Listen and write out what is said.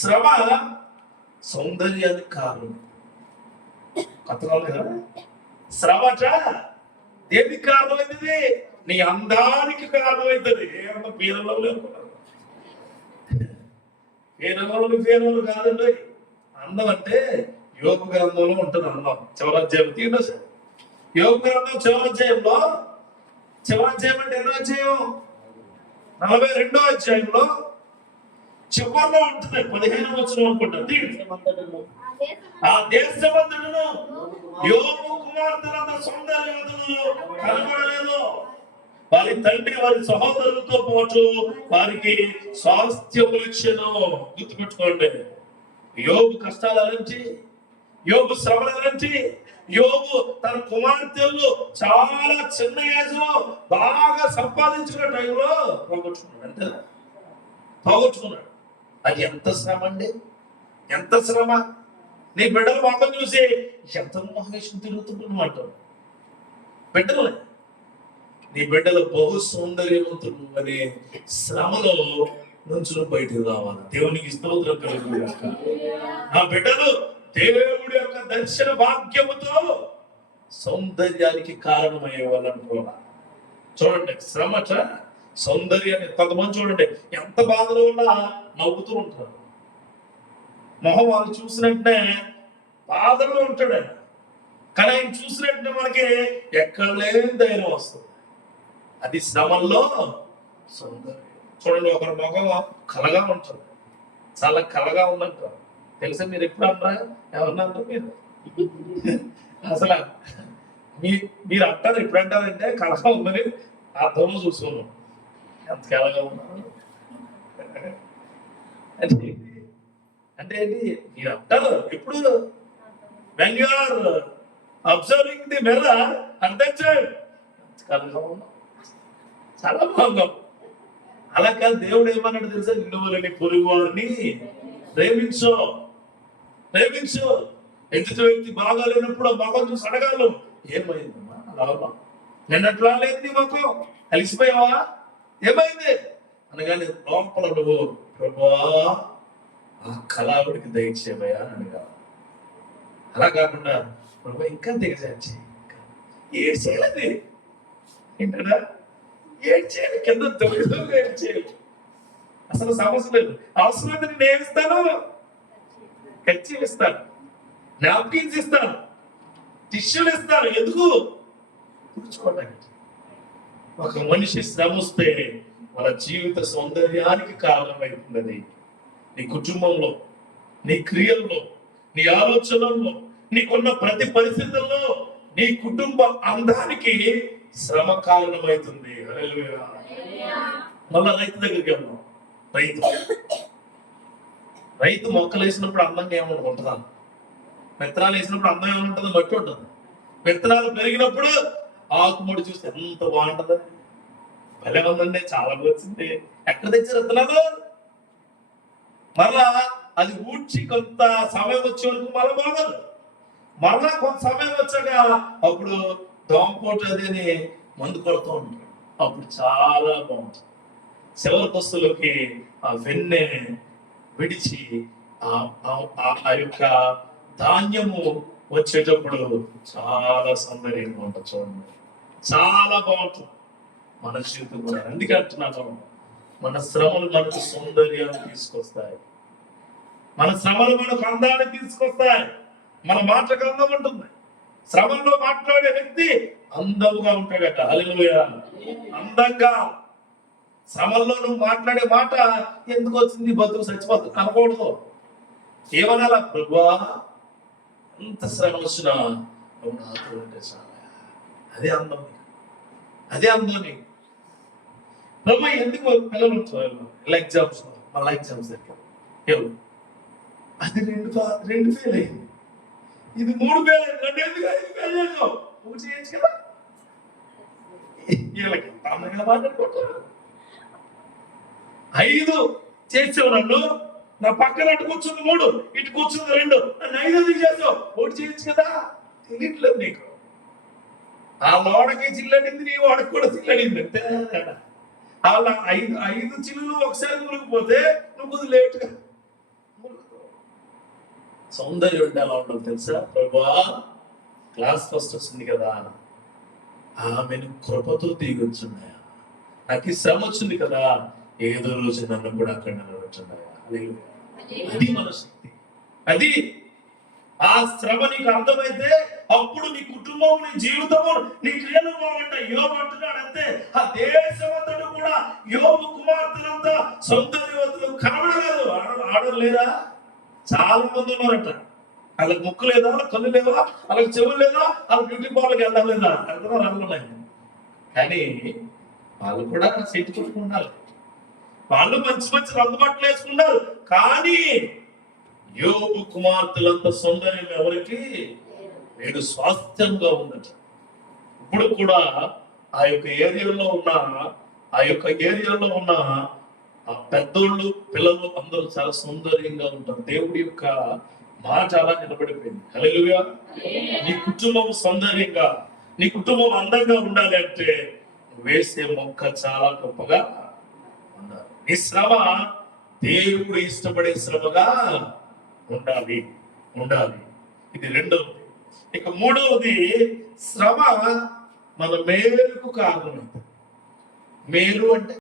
శ్రమ సౌందర్యానికి కారణం. కొత్తగా కదా, శ్రమట దేనికి కారణమైంది? నీ అందానికి కారణమవుతుంది. ఏమన్నా పీరలో లేకున్నారు, పీరలు కాదండి. అందం అంటే యోగ గ్రంథంలో ఉంటుంది. అందం చివరాధ్యాయం తీయండి సార్. యోగ గ్రంథం చివరాధ్యాయంలో, చివరాధ్యాయం అంటే ఎన్నో అధ్యాయం? 42వ అధ్యాయంలో చివరిలో ఉంటుంది. 15వ వచనం అనుకుంటుంది. ఆ దేశమంతటను యోబు కుమార్తెలంత సౌందర్యవంతులు కనబడలేదు. వారి తండ్రి వారి సహోదరులతో పాటు వారికి స్వాస్థ్యములు ఇచ్చెను. గుర్తుపెట్టుకోండి, యోబు కష్టాలు ఎలాంటి, యోబు శ్రమలు ఎలాంటి, యోబు తన కుమార్తెలు చాలా చిన్న ఏజ్ లో బాగా సంపాదించుకున్న టైంలో పోగొట్టుకున్నాడు. అంతే, పోగొట్టుకున్నాడు. అది ఎంత శ్రమ అండి, ఎంత శ్రమ. నీ బిడ్డలు మొక్కలు చూసి ఎంత మహేషం తిరుగుతుంటున్నమాట. బిడ్డలు, నీ బిడ్డలు బహు సౌందర్యవంతులు అనే శ్రమలో నుంచి బయటకు రావాలి. దేవునికి స్తోత్రం కలుగుగాక. నా బిడ్డలు దేవుడి యొక్క దర్శన భాగ్యముతో సౌందర్యానికి కారణమయ్యే వాళ్ళు అనుకోవాలి. చూడండి, శ్రమట సౌందర్యాన్ని. కొంతమంది చూడండి, ఎంత బాధలో ఉన్నా నవ్వుతూ ఉంటారు. మొహం వాళ్ళు చూసినట్టునే బాధలో ఉంటాడు ఆయన, కానీ ఆయన చూసినట్టునే మనకి ఎక్కడ లేని ధైర్యం వస్తుంది. అది శ్రమల్లో సౌందర్యం. చూడండి, ఒకరి మొహం కలగా ఉంటుంది, చాలా కలగా ఉందంటారు. తెలుసా? మీరు ఎప్పుడు అన్నా, ఎవరన్నా మీరు అసలు మీరు అంటారు, ఎప్పుడు అంటారంటే కలగా ఉందని అర్థంలో చూసుకున్నాం. ఎంత కలగా ఉన్నారు అంటే ఏంటి? మీరు అంటారు ఎప్పుడు, when you are observing the mirror, అర్థం చేయండి కలగా ఉన్నాం, చాలా బాగున్నాం. అలా కాదు, దేవుడు ఏమన్నాడు తెలుసా? నిన్ను వలని పొరుగు వారిని ప్రేమించు, ప్రేమించు. ఎదుటి వ్యక్తి బాగా లేనప్పుడు ఆ బాగా చూసి అడగాలి, ఏమైందమ్మా అలా నిన్నట్లా లేదు నీ మొక్కం, కలిసిపోయావా, ఏమైంది అనగానే లోపల నువ్వు ప్రభువా ఆ కళావుడికి దయచేయమయ్యా అని అడగాలి. అలా కాకుండా ప్రభు ఇంకా దిగజార్చి ఏడ్చేయాలి. ఏంటడా ఏడ్చేయాలి, కింద దొంగ ఏడ్చేయాలి. అసలు సమస్య లేదు. అవసరమైతే నేను ఏమిస్తాను, కచ్చిలు ఇస్తాను, నాప్కిన్స్ ఇస్తాను, టిష్యూలు ఇస్తాను. ఎందుకు? తుడుచుకోవడానికి. ఒక మనిషి శ్రమ వస్తే మన జీవిత సౌందర్యానికి కారణమవుతుందని నీ కుటుంబంలో, నీ క్రియల్లో, నీ ఆలోచనల్లో, నీకున్న ప్రతి పరిస్థితుల్లో నీ కుటుంబ అందానికి శ్రమ కారణమవుతుంది. మళ్ళా రైతు దగ్గరికి వెళ్దాం. రైతు మొక్కలు వేసినప్పుడు అందంగా ఏమన్నా ఉంటుందా? విత్తనాలు వేసినప్పుడు అందం ఏమైనా ఉంటుంది? మట్టి ఉంటుంది. విత్తనాలు పెరిగినప్పుడు ఆకుముడి చూస్తే ఎంత బాగుంటుంది. భలే ఉందండి, చాలా వచ్చింది. ఎక్కడ తెచ్చారు విత్తనాలు? మరలా అది ఊడ్చి కొంత సమయం వచ్చే వరకు మళ్ళీ బాగోదు. మరలా కొంత సమయం వచ్చాక అప్పుడు దోమపోటు అది మందు కొడుతూ ఉంటారు. అప్పుడు చాలా బాగుంటుంది. చివరి బస్సులోకి ఆ వెన్నె విడిచి ఆ యొక్క ధాన్యము వచ్చేటప్పుడు చాలా సౌందర్యంగా ఉంటుంది. చూడండి, చాలా బాగుంటుంది. మన జీవితం కూడా అందుకే అంటున్నాను, మన శ్రమలు మనకు సౌందర్యాన్ని తీసుకొస్తాయి. మన శ్రమలు మనకు అందాన్ని తీసుకొస్తాయి. మన మాటకు అందం ఉంటుంది. శ్రమంలో మాట్లాడే వ్యక్తి అందంగా ఉంటాడట. హల్లెలూయా. అందంగా. శ్రమల్లో నువ్వు మాట్లాడే మాట ఎందుకు వచ్చింది, బతుకు చచ్చిపోతుంది అనకూడదు. ఏమనాలా? ప్రభువా ఎంత శ్రమ వచ్చినా నువ్వు నాతో ఉంటే చాలా. అదే అందం, అదే అందం. ప్రభు ఎందుకు పిల్లలు ఉంటారు ఇలా ఎగ్జామ్స్, మళ్ళీ ఎగ్జామ్స్ దగ్గర అది 2 ఫెయిల్ అయింది, ఇది 3 ఫెయిల్ అయింది, 2 ఎందుకు 5 ఫెయిల్ అయ్యావు? నువ్వు చేయొచ్చు కదా. వీళ్ళకి అందంగా మాట్లాడుకుంటారు. 5 చేసావు నన్ను, నా పక్కన అటు కూర్చుంది 3, ఇటు కూర్చుంది 2, నన్ను 5 ఎందుకు చేసావు? 1 చేయొచ్చు కదా. తెలియట్లేదు నీకు. ఆ లోడకి చిల్లడింది, నీ వాడికి కూడా చిల్లడింది. అంతే. వాళ్ళ 5 చిల్లులు ఒకసారి మునిగిపోతే నువ్వు కొద్ది లేటుగా సౌందర్యం అంటే ఎలా ఉండాలి తెలుసా? ప్రభా క్లాస్ ఫస్ట్ వస్తుంది కదా, ఆమెను కృపతో తీయొచ్చున్నాయా. నాకు ఈ శ్రమ వచ్చింది కదా, ఏదో రోజు నన్ను కూడా అక్కడ నిలబెట్టున్నాయా. అది మన శక్తి. అది ఆ శ్రమ నీకు అర్థమైతే అప్పుడు నీ కుటుంబం, నీ జీవితము, నీ క్రియలు బాగుంటాయి. యోబు అంటున్నాడు అంతే, ఆ దేశమంతటా కూడా యోబు కుమార్తెలంతా సౌందర్యవతులు కనబడలేదు. ఆడలేదా? చాలా మంది ఉన్నారట. వాళ్ళకి ముక్కు లేదా, కళ్ళు లేవా, వాళ్ళకి చెవులు లేదా, వాళ్ళ బ్యూటీ పార్లర్కి వెళ్ళలేదా, అక్కడ రాళ్ళున్నాయి. కానీ వాళ్ళు కూడా చేతి కొట్టుకున్నారు, వాళ్ళు మంచి మంచి రంగు బట్టలు వేసుకున్నారు. కానీ యోబు కుమార్తెలంత సౌందర్యం ఎవరికి నేను స్వాస్థ్యంగా ఉన్నట్టు. ఇప్పుడు కూడా ఆ యొక్క ఏరియాలో ఉన్న ఆ పెద్దోళ్ళు, పిల్లలు అందరూ చాలా సౌందర్యంగా ఉంటారు. దేవుడి యొక్క మాట అలా నిలబడిపోయింది. హల్లెలూయా. నీ కుటుంబం సౌందర్యంగా, నీ కుటుంబం అందంగా ఉండాలి అంటే వేసే మొక్క చాలా గొప్పగా ఉండాలి. నీ శ్రమ దేవుడు ఇష్టపడే శ్రమగా ఉండాలి. ఇది రెండవది. ఇక మూడవది, శ్రమ మన మేలుకు కారణం. మేలు అంటే